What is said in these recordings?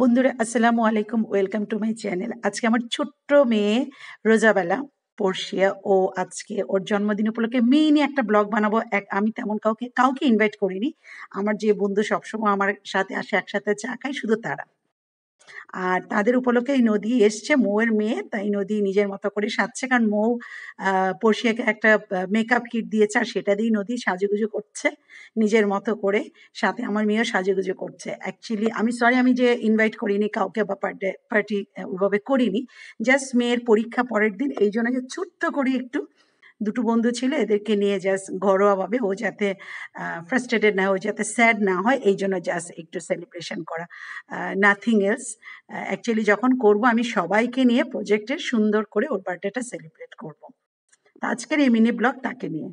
বন্ধুরা আসসালামু আলাইকুম, ওয়েলকাম টু মাই চ্যানেল। আজকে আমার ছোট্ট মেয়ে রোজাবেলা পর্ষিয়া, ও আজকে ওর জন্মদিন উপলক্ষে মিনি একটা ব্লগ বানাবো। আমি তেমন কাউকে ইনভাইট করিনি। আমার যে বন্ধু সবসময় আমার সাথে আসে, একসাথে চা খাই, শুধু তারা। আর তাদের উপলক্ষে এই নদী এসছে, মৌয়ের মেয়ে, তাই নদী নিজের মতো করে সাজছে, কারণ মৌ পড়শিয়াকে একটা মেকআপ কিট দিয়েছে, আর সেটা দিয়েই নদী সাজুগুজু করছে নিজের মতো করে। সাথে আমার মেয়েও সাজুগুজু করছে। অ্যাকচুয়ালি আমি সরি, আমি যে ইনভাইট করিনি কাউকে বা পার্টি ওইভাবে করিনি। জাস্ট মেয়ের পরীক্ষা পরের দিন, এই জন্য যে ছোট্ট করে একটু দুটো বন্ধু ছিল, এদেরকে নিয়ে জাস্ট ঘরোয়াভাবে, ও যাতে ফ্রাস্ট্রেটেড না হয়, ও যাতে স্যাড না হয়, এই জন্য জাস্ট একটু সেলিব্রেশন করা, নাথিং এলস। অ্যাকচুয়ালি যখন করব আমি সবাইকে নিয়ে প্রজেক্টের সুন্দর করে ওর বার্থডেটা সেলিব্রেট করব। আজকের এই মিনি ব্লগ তাকে নিয়ে।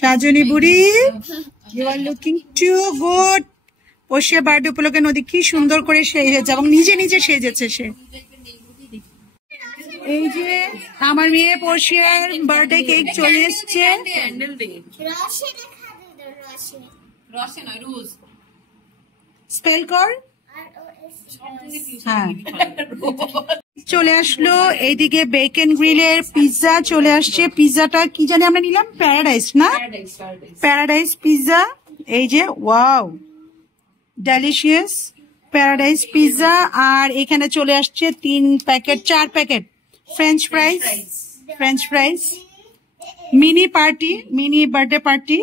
সাজনী বুড়ি, you are looking too good. পর্ষিয়া বার্থডে উপলক্ষে নদী কি সুন্দর করে সেজেছে এবং নিজে নিজে সেজেছে সে। এই যে আমার মেয়ে পর্ষিয়ার বার্থডে কেক চলে এসছে। স্পেল কর। হ্যাঁ, চলে আসলো। এইদিকে বেকন গ্রিলের পিৎজা চলে আসছে। পিৎজাটা কি জানি আমরা নিলাম, প্যারাডাইস না, প্যারাডাইস পিৎজা। এই যে ওয়াও, ডেলিশিয়াস প্যারাডাইস পিৎজা। আর এখানে চলে আসছে 4 packet French fries. Mini birthday party.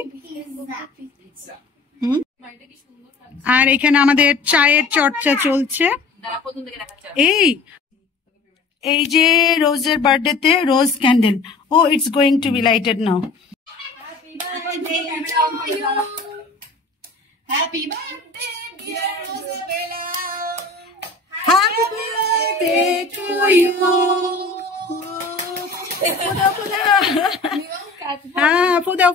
আর এখানে আমাদের চায়ের চর্চা চলছে। এই যে রোজের বার্থডেতে Rose candle. Oh, it's going to be lighted now. Happy birthday dear Rosabella, happy birthday to you. হ্যাঁ, ফুদাও।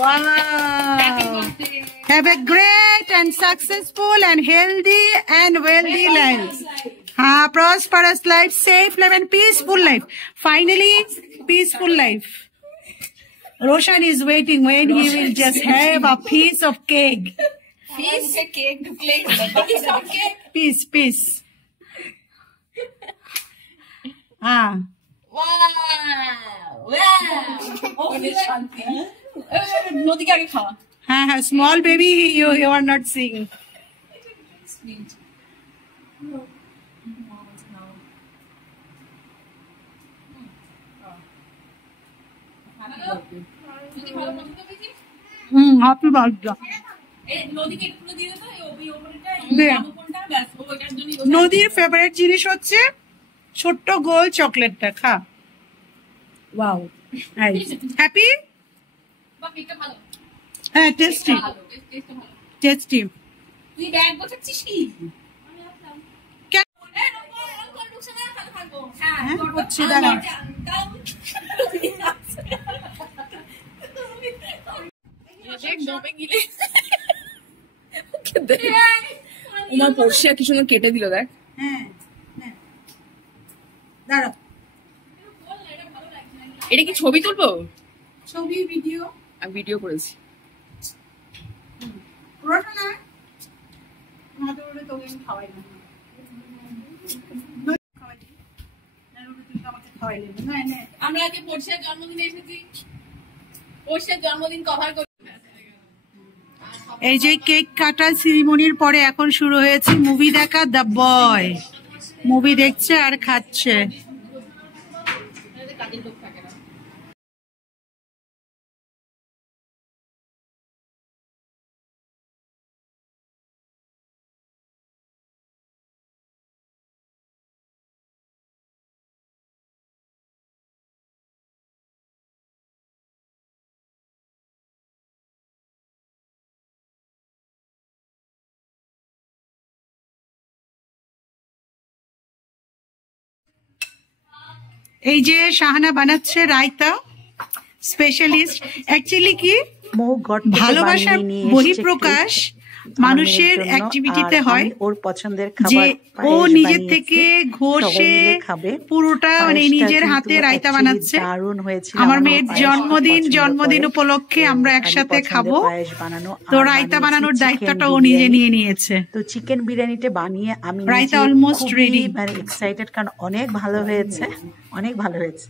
Wow. Have a great and successful and healthy and wealthy life. Prosperous life, safe life and peaceful life. Finally, peaceful life. Roshan is waiting when he will just have a piece of cake. Peace. নদীকে আগে খাওয়া। হ্যাঁ, small baby, you are not seeing. Happy birthday. নদীর favourite জিনিস হচ্ছে ছোট্ট গোল চকলেটটা। খা। Wow, happy. হ্যাঁ, টেস্টি। তুই ব্যাগ গোছাচ্ছিস কি? হচ্ছে দাঁড়া। তোমার পর্ষিয়া কি সুন্দর কেটে দিল, দেখ। হ্যাঁ, দাঁড়া। এটা কি ছবি তুলবো? ছবি, ভিডিও। আমি ভিডিও করেছি। আমরা আগে পর্ষিয়ার জন্মদিনে এসেছি, পর্ষিয়ার জন্মদিন কভার করি। এই যে কেক কাটা সেরিমনির পরে এখন শুরু হয়েছে মুভি দেখা। দ্য বয় মুভি দেখছে আর খাচ্ছে। এই যে শাহানা বানাচ্ছে রায়তা, স্পেশালিস্ট। অ্যাকচুয়ালি কি ভালোবাসার বহিঃপ্রকাশ মানুষের অ্যাক্টিভিটিতে হয় ওর পছন্দের যে খাবার ও নিজের থেকে ঘষে খাবে পুরোটা মানে নিজের হাতে রায়তা বানাচ্ছে। দারুণ হয়েছিল। আমার মেয়ের জন্মদিন উপলক্ষে আমরা একসাথে খাবো, তো রায়তা বানানোর দায়িত্বটা ও নিজে নিয়ে নিয়েছে। তো চিকেন বিরিয়ানিটা বানিয়ে আমি রায়তা অলমোস্ট রেডি, মানে এক্সাইটেড, কারণ অনেক ভালো হয়েছে, অনেক ভালো হয়েছে।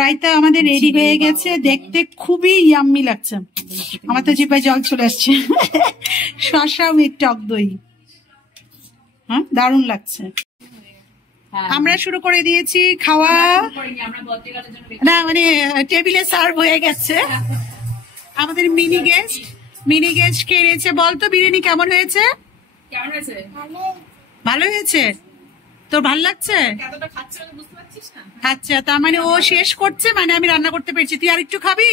রায়তা আমাদের রেডি হয়ে গেছে, দেখতে খুবই ইয়াম্মি লাগছে, আমার তো জিভায় জল চলে আসছে। শসা উইথ টক দই, হ্যাঁ দারুণ লাগছে। আমরা শুরু করে দিয়েছি খাওয়া, না মানে টেবিলে সার্ভ হয়ে গেছে। আমাদের মিনি গেস্ট খেয়ে নিয়েছে। বলতো বিরিয়ানি কেমন হয়েছে? ভালো হয়েছে, তোর ভালো লাগছে? আচ্ছা, তার মানে ও শেষ করছে, মানে আমি রান্না করতে পেরেছি। তুই আর একটু খাবি?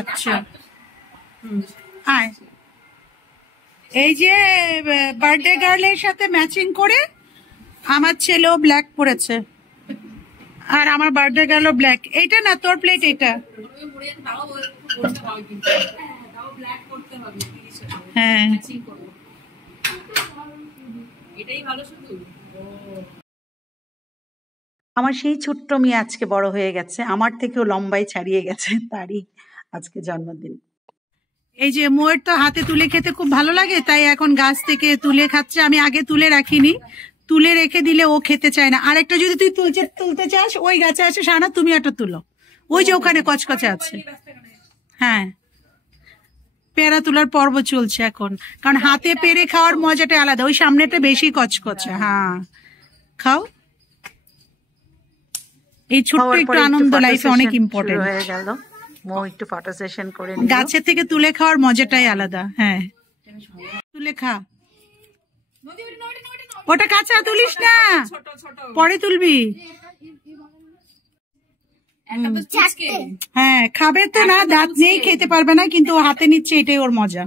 আচ্ছা, আয়। এই যে বার্থডে গার্লের সাথে ম্যাচিং করে আমার ছেলেও ব্ল্যাক পরেছে, আর আমার বার্থডে গার্লও ব্ল্যাক। এইটা না তোর প্লেট, এটা হ্যাঁ। আমার সেই ছোট্ট মেয়ে আজকে বড় হয়ে গেছে, আমার থেকেও লম্বাই ছাড়িয়ে গেছে, তারই আজকে জন্মদিন। এই যে মোয়ের তো হাতে তুলে খেতে খুব ভালো লাগে, তাই এখন গাছ থেকে তুলে খাচ্ছে। আমি আগে তুলে রাখিনি, তুলে রেখে দিলে ও খেতে চায় না। আরেকটা যদি তুই তুলতে চাস, ওই গাছে আছে সানা, তুমি একটা তুলো, ওই যে ওখানে কচকচে আছে। হ্যাঁ, পেয়ারা তোলার পর্ব চলছে এখন, কারণ হাতে পেরে খাওয়ার মজাটা আলাদা, ওই সামনেটা বেশি কচকচে। হ্যাঁ, খাও। এই ছোট্ট একটু আনন্দ লাইফে অনেক ইম্পর্টেন্ট হয়ে গেল। একটু ফটো সেশন করে গাছের থেকে তুলে খাওয়ার মজাটাই আলাদা। হ্যাঁ, তুলে খা। ওটা কাঁচা তুলিস না, পরে তুলবি। হ্যাঁ, খাবে তো না, দাঁত নেই, খেতে পারবে না, কিন্তু ও হাতে নিচ্ছে, এটাই ওর মজা।